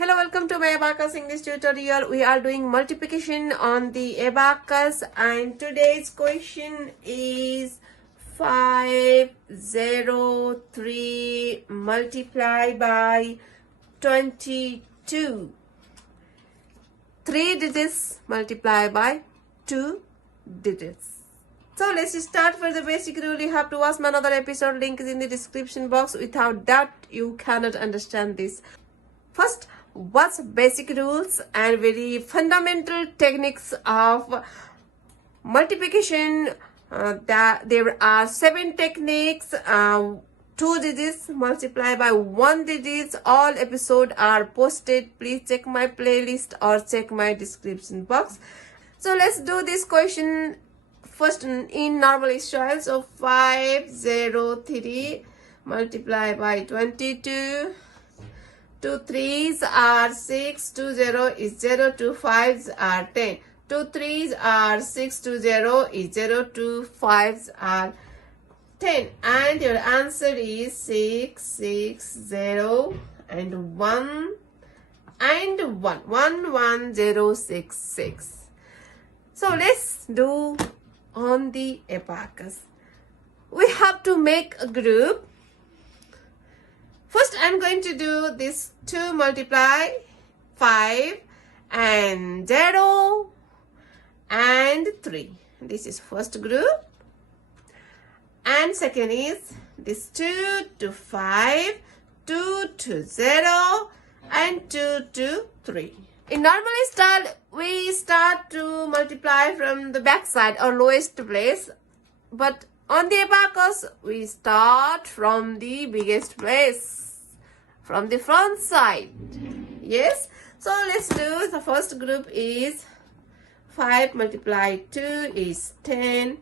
Hello, welcome to my Abacus English tutorial. We are doing multiplication on the Abacus and today's question is 503 multiplied by 22. 3 digits multiplied by 2 digits. So let's start. For the basic rule, you have to watch my another episode. Link is in the description box. Without that, you cannot understand this. First, what's basic rules and very fundamental techniques of multiplication. That there are 7 techniques. 2 digits multiplied by 1 digits. All episodes are posted. Please check my playlist or check my description box. So let's do this question first in normal style. So 503 multiplied by 22. 2 3s are 6, 2 0 is 0, 2 5s are 10. 2 3s are 6, 2 0 is 0, 2 5s are 10. And your answer is 6, 6, 0 and 1 and 1. 1, 1, 0, 6, 6. So let's do on the abacus. We have to make a group. First, I'm going to do this 2 multiply 5 and 0 and 3. This is first group. And second is this 2 to 5, 2 to 0 and 2 to 3. In normal style, we start to multiply from the back side or lowest place. But on the abacus, we start from the biggest place. From the front side. Yes. So let's do the first group is 5 multiplied 2 is 10.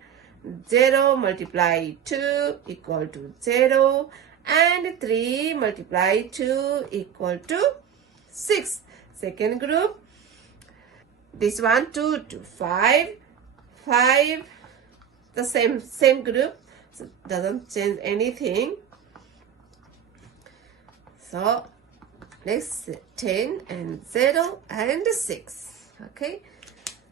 0 multiplied 2 equal to 0. And 3 multiplied 2 equal to 6. Second group. This one 2 to 5. 5. The same group. So doesn't change anything. So, next 10 and 0 and 6. Okay.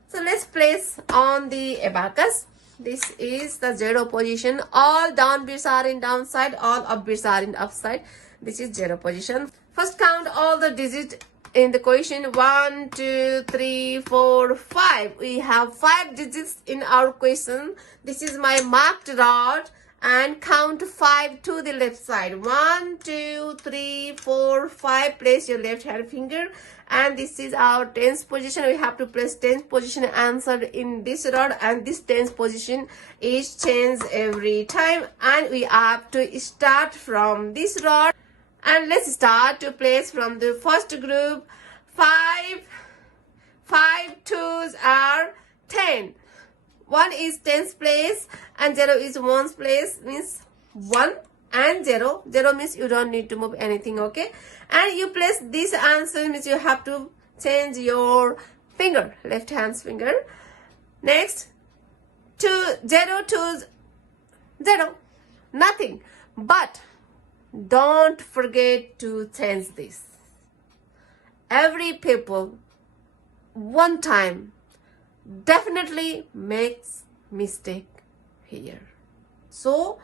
So, let's place on the abacus. This is the 0 position. All down bits are in downside. All up bits are in upside. This is 0 position. First count all the digits in the question. 1, 2, 3, 4, 5. We have 5 digits in our question. This is my marked rod. And count 5 to the left side. 1, 2, 3, 4, 5. Place your left hand finger. And this is our tens position. We have to place tens position answer in this rod. And this tens position is changed every time. And we have to start from this rod. And let's start to place from the first group. 5 twos are 10. 1 is tens place and 0 is ones place, means 1 and 0. 0 means you don't need to move anything, okay? And you place this answer means you have to change your finger, left hand's finger. Next, 0 to 0, nothing. But don't forget to change this. Every people, one time, definitely makes mistake here. So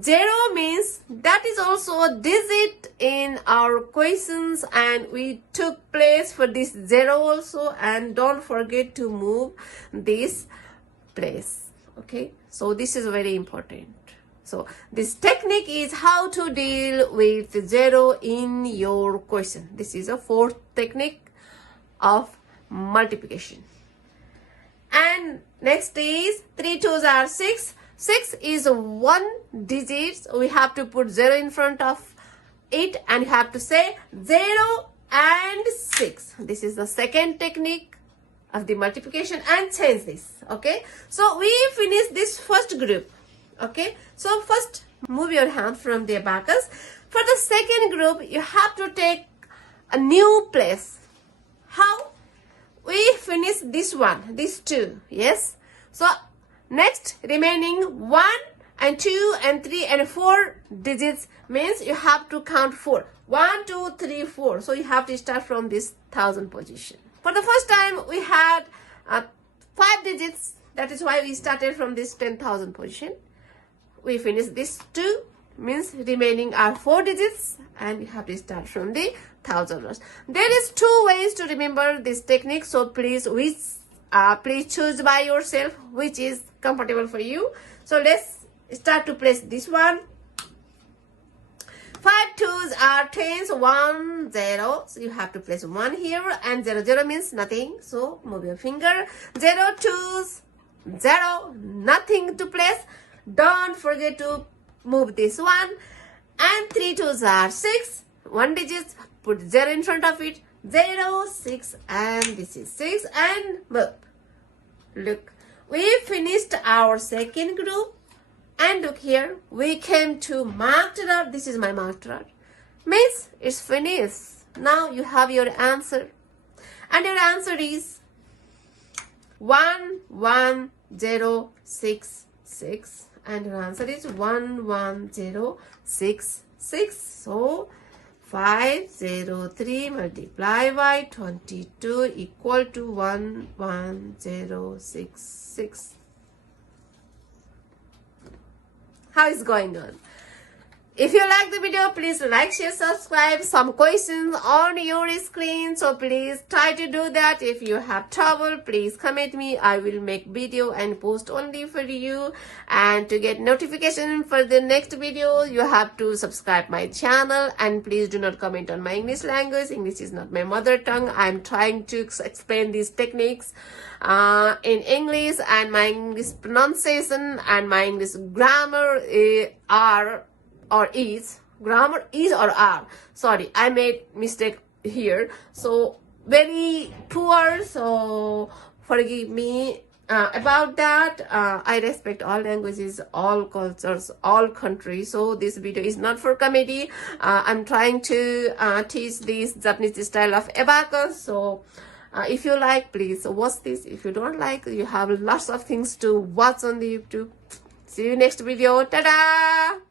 0 means that is also a digit in our questions and we took place for this 0 also, and don't forget to move this place. Okay, so this is very important. So this technique is how to deal with 0 in your question. This is a 4th technique of multiplication. And next is 3 twos are 6. 6 is 1 digit. So we have to put 0 in front of it and you have to say 0 and 6. This is the second technique of the multiplication and change this. Okay. So we finish this first group. Okay. So first move your hand from the abacus. For the second group, you have to take a new place. How? We finish this one, these 2, yes. So next remaining 1 and 2 and 3 and 4 digits means you have to count 4. 1, 2, 3, 4. So you have to start from this 1000 position. For the first time, we had 5 digits. That is why we started from this 10,000 position. We finished this 2, means remaining are 4 digits, and you have to start from the 1000 rows. There is 2 ways to remember this technique. So please choose by yourself which is comfortable for you. So let's start to place this one. 5 2s are 10s, 1 0. So you have to place 1 here, and 0 0 means nothing. So move your finger. 0 2s, 0, nothing to place. Don't forget to move this one. And 3 2s are 6, 1 digit. Put 0 in front of it. 0 6, and this is 6, and move. Look, we finished our second group. And look here, we came to marked rod. This is my marked rod. Means it's finished. Now you have your answer. And your answer is 1 1 0 6 6. And your answer is 1 1 0 6 6. So 503 multiplied by 22 equal to 1 1 0 6 6. How is going on? If you like the video, please like, share, subscribe. Some questions on your screen, so please try to do that. If you have trouble, please comment me. I will make video and post only for you. And to get notification for the next video, you have to subscribe my channel. And please do not comment on my English language. English is not my mother tongue. I'm trying to explain these techniques in English, and my English pronunciation and my English grammar are or is. Grammar is or are. Sorry, I made mistake here. So very poor. So forgive me about that. I respect all languages, all cultures, all countries. So this video is not for comedy. I'm trying to teach this Japanese style of abacus. So if you like, please watch this. If you don't like, you have lots of things to watch on the YouTube. See you next video. Ta-da!